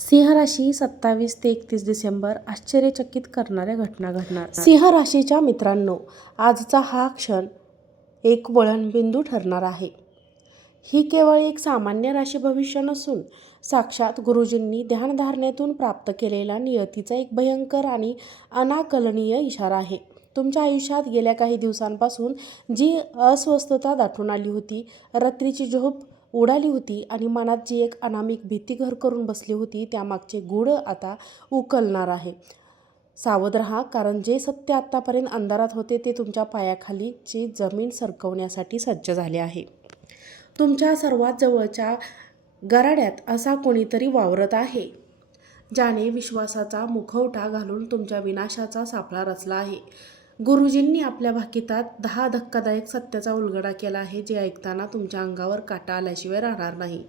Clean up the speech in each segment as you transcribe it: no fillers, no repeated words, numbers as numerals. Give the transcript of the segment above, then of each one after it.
सिंह राशी 27 ते 31 डिसेंबर आश्चर्यचकित करणाऱ्या घटना घडणार. सिंह राशीच्या मित्रांनो, आजचा हा क्षण एक वळणबिंदू ठरणार आहे. ही केवळ एक सामान्य राशी भविष्य नसून साक्षात गुरुजींनी ध्यानधारणेतून प्राप्त केलेला नियतीचा एक भयंकर आणि अनाकलनीय इशारा आहे. तुमच्या आयुष्यात गेल्या काही दिवसांपासून जी अस्वस्थता दाटून आली होती, रात्रीची झोप उडाली होती आणि मनात जी एक अनामिक भीती घर करून बसली होती, त्यामागचे गूढ आता उकलणार आहे. सावध राहा, कारण जे सत्य आत्तापर्यंत अंधारात होते ते तुमच्या पायाखालीची जमीन सरकवण्यासाठी सज्ज झाले आहे. तुमच्या सर्वात जवळच्या गराड्यात असा कोणीतरी वावरत आहे, ज्याने विश्वासाचा मुखवटा घालून तुमच्या विनाशाचा सापळा रचला आहे. गुरुजींनी आपल्या भाकितात 10 धक्कादायक सत्याचा उलगडा केला आहे, जे ऐकताना तुमच्या अंगावर काटा आल्याशिवाय राहणार नाही.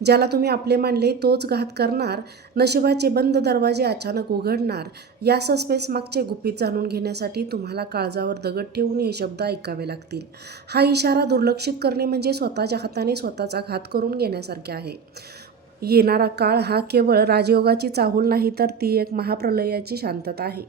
ज्याला तुम्ही आपले मानले तोच घात करणार, नशिबाचे बंद दरवाजे अचानक उघडणार. या सस्पेन्स मागचे गुपित जाणून घेण्यासाठी तुम्हाला काळजावर दगड ठेवून हे शब्द ऐकावे लागतील. हा इशारा दुर्लक्षित करणे म्हणजे स्वतःच्या हाताने स्वतःचा घात करून घेण्यासारखे आहे. येणारा काळ हा केवळ राजयोगाची चाहूल नाही, तर ती एक महाप्रलयाची शांतता आहे.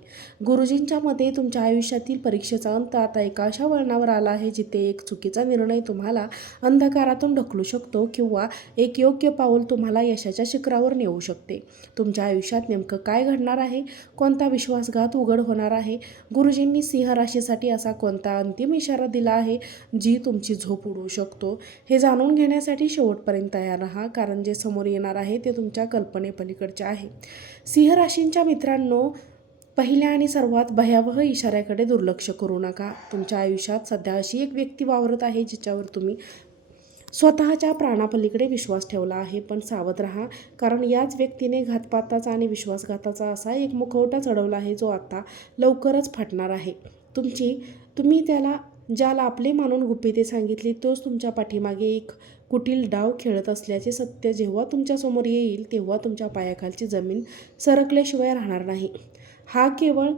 गुरुजींच्या मते तुमच्या आयुष्यातील परीक्षेचा अंत आता एका अशा वळणावर आला आहे, जिथे एक चुकीचा निर्णय तुम्हाला अंधकारातून ढकलू शकतो किंवा एक योग्य पाऊल तुम्हाला यशाच्या शिखरावर नेऊ शकते. तुमच्या आयुष्यात नेमकं काय घडणार आहे? कोणता विश्वासघात उघड होणार आहे? गुरुजींनी सिंह राशीसाठी असा कोणता अंतिम इशारा दिला आहे, जी तुमची झोप उडवू शकतो? हे जाणून घेण्यासाठी शेवटपर्यंत तयार राहा, कारण जे समोर येणार आहे ते तुमच्या कल्पनेपलीकडचे आहे. सिंह राशींच्या मित्रांनो, पहिल्या आणि सर्वात भयावह इशाऱ्याकडे दुर्लक्ष करू नका. तुमच्या आयुष्यात सध्या अशी एक व्यक्ती वावरत आहे, जिच्यावर तुम्ही स्वतःच्या प्राणापलीकडे विश्वास ठेवला आहे. पण सावध राहा, कारण याच व्यक्तीने घातपाताचा आणि विश्वासघाताचा असा एक मुखवटा चढवला आहे, जो आता लवकरच फाटणार आहे. तुम्ही ज्याला आपले मानून गुपिते सांगितली, तोच तुमच्या पाठीमागे एक कुटील डाव खेळत असल्याचे सत्य जेव्हा तुमच्यासमोर येईल, तेव्हा तुमच्या पायाखालची जमीन सरकल्याशिवाय राहणार नाही. हा केवळ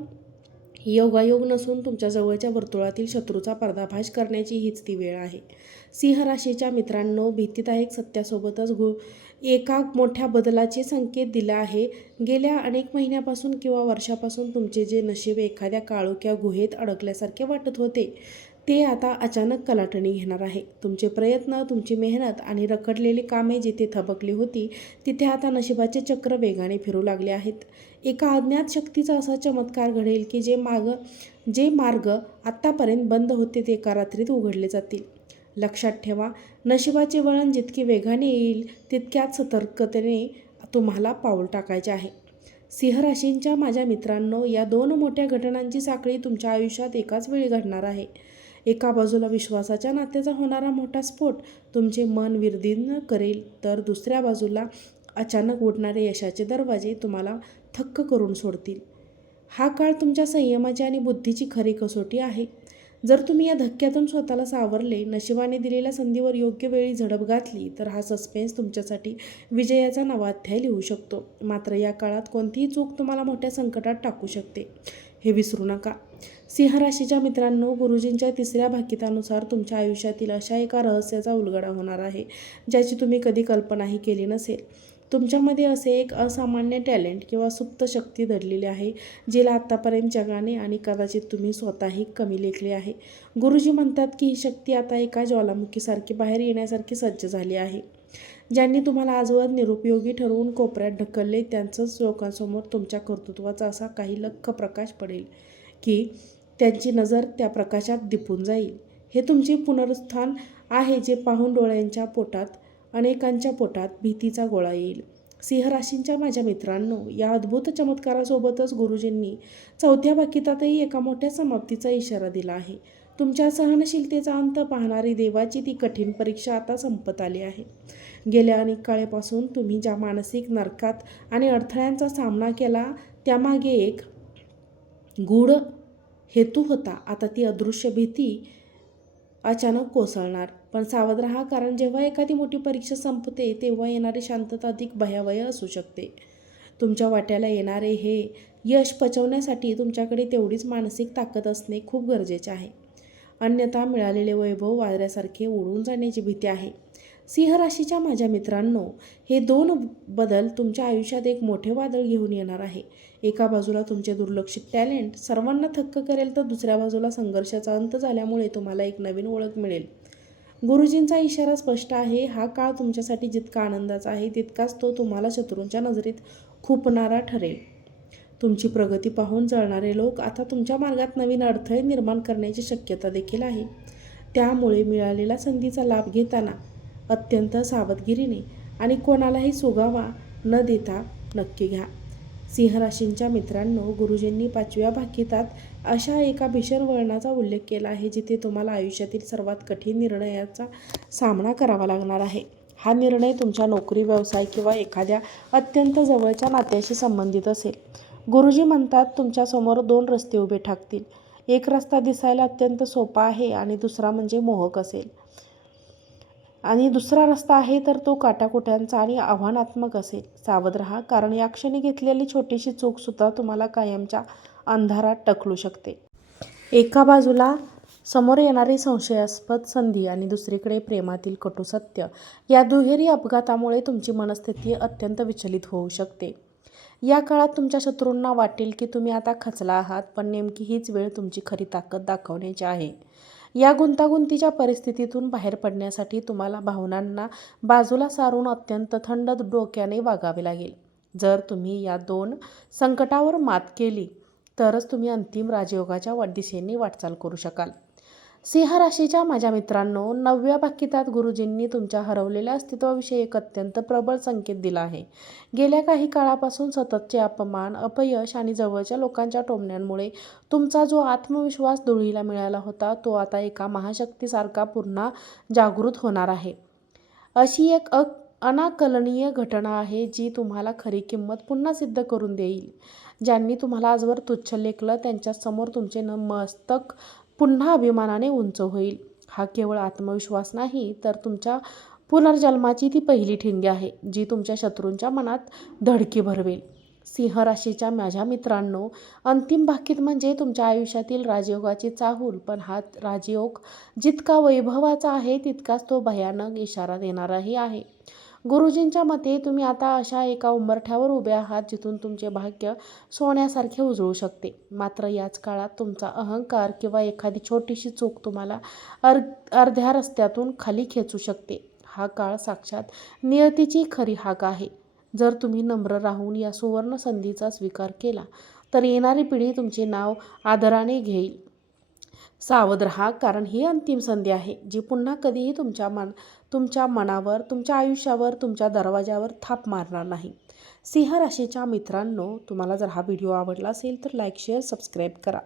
योगायोग नसून तुमच्या जवळच्या वर्तुळातील शत्रूचा पर्दाफाश करण्याची हीच ती वेळ आहे. सिंह राशीच्या मित्रांनो, भीतीदायक सत्यासोबतच एका मोठ्या बदलाचे संकेत दिला आहे. गेल्या अनेक महिन्यापासून किंवा वर्षापासून तुमचे जे नशीब एखाद्या काळोख्या गुहेत अडकल्यासारखे वाटत होते, ते आता अचानक कलाटणी घेणार आहे. तुमचे प्रयत्न, तुमची मेहनत आणि रखडलेली कामे जिथे थबकली होती, तिथे आता नशिबाचे चक्र वेगाने फिरू लागले आहेत. एका अज्ञात शक्तीचा असा चमत्कार घडेल की जे मार्ग आत्तापर्यंत बंद होते ते एका रात्रीत उघडले जातील. लक्षात ठेवा, नशिबाचे वळण जितके वेगाने येईल, तितक्याच सतर्कतेने तुम्हाला पाऊल टाकायचे आहे. सिंह राशींच्या माझ्या मित्रांनो, या 2 मोठ्या घटनांची साखळी तुमच्या आयुष्यात एकाच वेळी घडणार आहे. एका बाजूला विश्वासाच्या नात्याचा होणारा मोठा स्फोट तुमचे मन विदीर्ण करेल, तर दुसऱ्या बाजूला अचानक उघडणारे यशाचे दरवाजे तुम्हाला थक्क करून सोडतील. हा काळ तुमच्या संयमाची आणि बुद्धीची खरी कसोटी आहे. जर तुम्ही या धक्क्यातून स्वतःला सावरले, नशिबाने दिलेल्या संधीवर योग्य वेळी झडप घातली, तर हा सस्पेन्स तुमच्यासाठी विजयाचा नवा अध्याय लिहू शकतो. मात्र या काळात कोणतीही चूक तुम्हाला मोठ्या संकटात टाकू शकते, हे विसरू नका. सिंह राशीच्या मित्रांनो, गुरुजींच्या 3ऱ्या भाकितानुसार तुमच्या आयुष्यातील अशा एका रहस्याचा उलगडा होणार आहे, ज्याची तुम्ही कधी कल्पनाही केली नसेल. तुमच्यामध्ये असे एक असामान्य टॅलेंट किंवा सुप्त शक्ती दडलेली आहे, जिला आत्तापर्यंत जगाने आणि कदाचित तुम्ही स्वतःही कमी लेखले आहे. गुरुजी म्हणतात की ही शक्ती आता एका ज्वालामुखीसारखी बाहेर येण्यासारखी सज्ज झाली आहे. ज्यांनी तुम्हाला आजवर निरुपयोगी ठरवून कोपऱ्यात ढकलले, त्यांचंच लोकांसमोर तुमच्या कर्तृत्वाचा असा काही लख्ख प्रकाश पडेल की त्यांची नजर त्या प्रकाशात दिपून जाईल. हे तुमचे पुनरुत्थान आहे, जे पाहून डोळ्यांच्या पोटात, अनेकांच्या पोटात भीतीचा गोळा येईल. सिंह राशींच्या माझ्या मित्रांनो, या अद्भुत चमत्कारासोबतच गुरुजींनी 4थ्या भाकितातही एका मोठ्या समाप्तीचा इशारा दिला आहे. तुमच्या सहनशीलतेचा अंत पाहणारी देवाची ती कठीण परीक्षा आता संपत आली आहे. गेल्या अनेक काळापासून तुम्ही ज्या मानसिक नरकात आणि अडथळ्यांचा सामना केला, त्यामागे एक गूढ हेतू होता. आता ती अदृश्य भीती अचानक कोसळणार. पण सावध राहा, कारण जेव्हा एखादी मोठी परीक्षा संपते, तेव्हा येणारी शांतता अधिक भयावह असू शकते. तुमच्या वाट्याला येणारे हे यश पचवण्यासाठी तुमच्याकडे तेवढीच मानसिक ताकद असणे खूप गरजेचे आहे. अन्यथा मिळालेले वैभव वादळासारखे उडून जाण्याची भीती आहे. सिंह राशीच्या माझ्या मित्रांनो, हे 2 बदल तुमच्या आयुष्यात एक मोठे वादळ घेऊन येणार आहे. एका बाजूला तुमचे दुर्लक्षित टॅलेंट सर्वांना थक्क करेल, तर दुसऱ्या बाजूला संघर्षाचा अंत झाल्यामुळे तुम्हाला एक नवीन ओळख मिळेल. गुरुजींचा इशारा स्पष्ट आहे. हा काळ तुमच्यासाठी जितका आनंदाचा आहे, तितकाच तो तुम्हाला शत्रूंच्या नजरेत खुपणारा ठरेल. तुमची प्रगती पाहून जळणारे लोक आता तुमच्या मार्गात नवीन अडथळे निर्माण करण्याची शक्यता देखील आहे. त्यामुळे मिळालेल्या संधीचा लाभ घेताना अत्यंत सावधगिरीने आणि कोणालाही सुगावा न देता नक्की घ्या. सिंह राशींच्या मित्रांनो, गुरुजींनी 5व्या भाकितात अशा एका भीषण वळणाचा उल्लेख केला आहे, जिथे तुम्हाला आयुष्यातील सर्वात कठीण निर्णयाचा सामना करावा लागणार आहे. हा निर्णय तुमच्या नोकरी, व्यवसाय किंवा एखाद्या अत्यंत जवळच्या नात्याशी संबंधित असेल. गुरुजी म्हणतात, तुमच्यासमोर 2 रस्ते उभे ठाकतील. एक रस्ता दिसायला अत्यंत सोपा आहे आणि दुसरा म्हणजे मोहक असेल. आणि दुसरा रस्ता आहे तर तो काटाकोट्यांचा आणि आव्हानात्मक असेल. सावध राहा, कारण या क्षणी घेतलेली छोटीशी चूकसुद्धा तुम्हाला कायमच्या अंधारात ढकलू शकते. एका बाजूला समोर येणारी संशयास्पद संधी आणि दुसरीकडे प्रेमातील कटू सत्य, या दुहेरी अपघातामुळे तुमची मनस्थिती अत्यंत विचलित होऊ शकते. या काळात तुमच्या शत्रूंना वाटेल की तुम्ही आता खचला आहात, पण नेमकी हीच वेळ तुमची खरी ताकद दाखवण्याची आहे. या गुंतागुंतीच्या परिस्थितीतून बाहेर पडण्यासाठी तुम्हाला भावनांना बाजूला सारून अत्यंत थंड डोक्याने वागावे लागेल. जर तुम्ही या 2 संकटावर मात केली, तरच तुम्ही अंतिम राजयोगाच्या दिशेने वाटचाल करू शकाल. सिंह राशीच्या माझ्या मित्रांनो, 9व्या भाकितात गुरुजींनी तुमच्या हरवलेल्या अस्तित्वाविषयी एक अत्यंत प्रबळ संकेत दिला आहे. गेल्या काही काळापासून सततचे अपमान, अपयश आणि जवळच्या लोकांच्या टोमण्यांमुळे तुमचा जो आत्मविश्वास धुळीला मिळाला होता, तो आता एका महाशक्तीसारखा पुन्हा जागृत होणार आहे. अशी एक अनाकलनीय घटना आहे, जी तुम्हाला खरी किंमत पुन्हा सिद्ध करून देईल. ज्यांनी तुम्हाला आजवर तुच्छ लेखलं, त्यांच्यासमोर तुमचे मस्तक पुन्हा अभिमानाने उंच होईल. हा केवळ आत्मविश्वास नाही, तर तुमच्या पुनर्जन्माची ती पहिली ठिणगी आहे, जी तुमच्या शत्रूंच्या मनात धडकी भरवेल. सिंह राशीच्या माझ्या मित्रांनो, अंतिम भाकीत म्हणजे तुमच्या आयुष्यातील राजयोगाची चाहूल, पण हा राजयोग जितका वैभवाचा आहे, तितकाच तो भयानक इशारा देणाराही आहे. गुरुजींच्या मते तुम्ही आता अशा एका उंबरठ्यावर उभे आहात, जिथून तुमचे भाग्य सोन्यासारखे उजळू शकते. मात्र याच काळात तुमचा अहंकार किंवा एखादी छोटीशी चूक तुम्हाला अर्ध्या रस्त्यातून खाली खेचू शकते. हा काळ साक्षात नियतीची खरी हाक आहे. जर तुम्ही नम्र राहून या सुवर्ण संधीचा स्वीकार केला, तर येणारी पिढी तुमचे नाव आदराने घेईल. सावध राहा, कारण ही अंतिम संधी आहे, जी पुन्हा कधीही तुमच्या मनावर, तुमच्या आयुष्यावर, तुमच्या दरवाजावर थाप मारणार नाही. सिंह राशीच्या मित्रांनो, तुम्हाला जर हा व्हिडिओ आवडला असेल तर लाईक, शेअर, सबस्क्राईब करा.